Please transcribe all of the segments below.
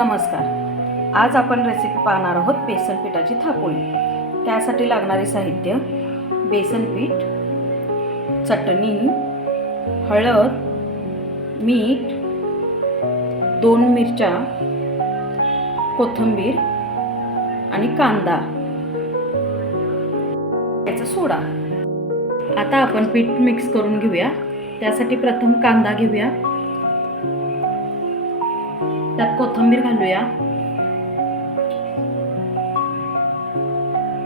नमस्कार. आज आपण रेसिपी पाहणार आहोत बेसन पिठाची थापोळी. त्यासाठी लागणारे साहित्य: बेसन पीठ, चटणी, हळद, मीठ, 2 मिरच्या, कोथिंबीर आणि कांदा, याचा सोडा. आता आपण पीठ मिक्स करून घेऊया. त्यासाठी प्रथम कांदा घेऊया, त्यात कोथिंबीर घालूया,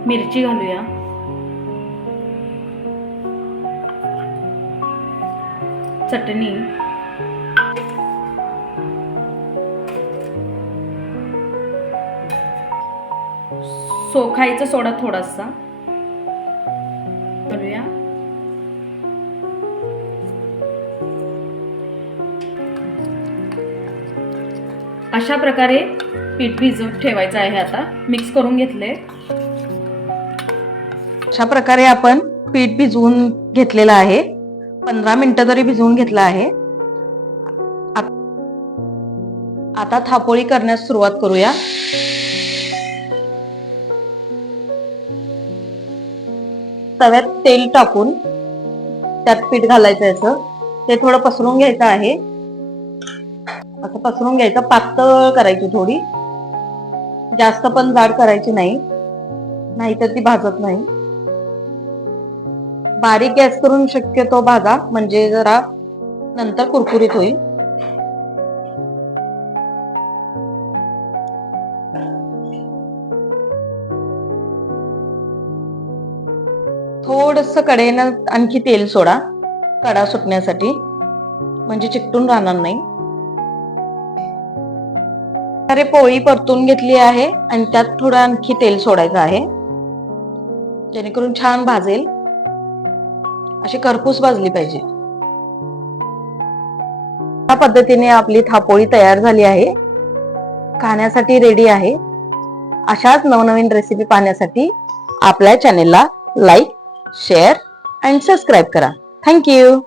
मिरची घालूया, चटणी, खायचा सोडा थोडासा घालूया. अशा प्रकारे पीठ भिजवत ठेवायचं आहे. आता मिक्स करून घेतले. अशा प्रकारे आपण पीठ भिजवून घेतलेलं आहे. 15 मिनिटं तरी भिजवून घेतलं आहे. आता थापोळी करण्यास सुरुवात करूया. तव्यात तेल टाकून त्यात पीठ घालायचं. याचं ते थोडं पसरून घ्यायचं आहे. असं पसरून घ्यायचं. पातळ करायची, थोडी जास्त पण जाड करायची नाही, नाहीतर ती भाजत नाही. बारीक गॅस करून शक्यतो भाजा, म्हणजे जरा नंतर कुरकुरीत होईल. थोडस कढईनं आणखी तेल सोडा, कडा सुटण्यासाठी, म्हणजे चिकटून राहणार नाही. अरे पोळी परतून घेतली आहे आणि त्यात थोडं आणखी तेल सोडायचं आहे, जेणेकरून छान भाजेल. अशी खरपूस भाजली पाहिजे. या पद्धतीने आपली थापोळी तयार झाली आहे. खाण्यासाठी रेडी आहे. अशाच नवनवीन रेसिपी पाहण्यासाठी आपल्या चॅनेलला लाईक, शेअर आणि सबस्क्राईब करा. थँक्यू.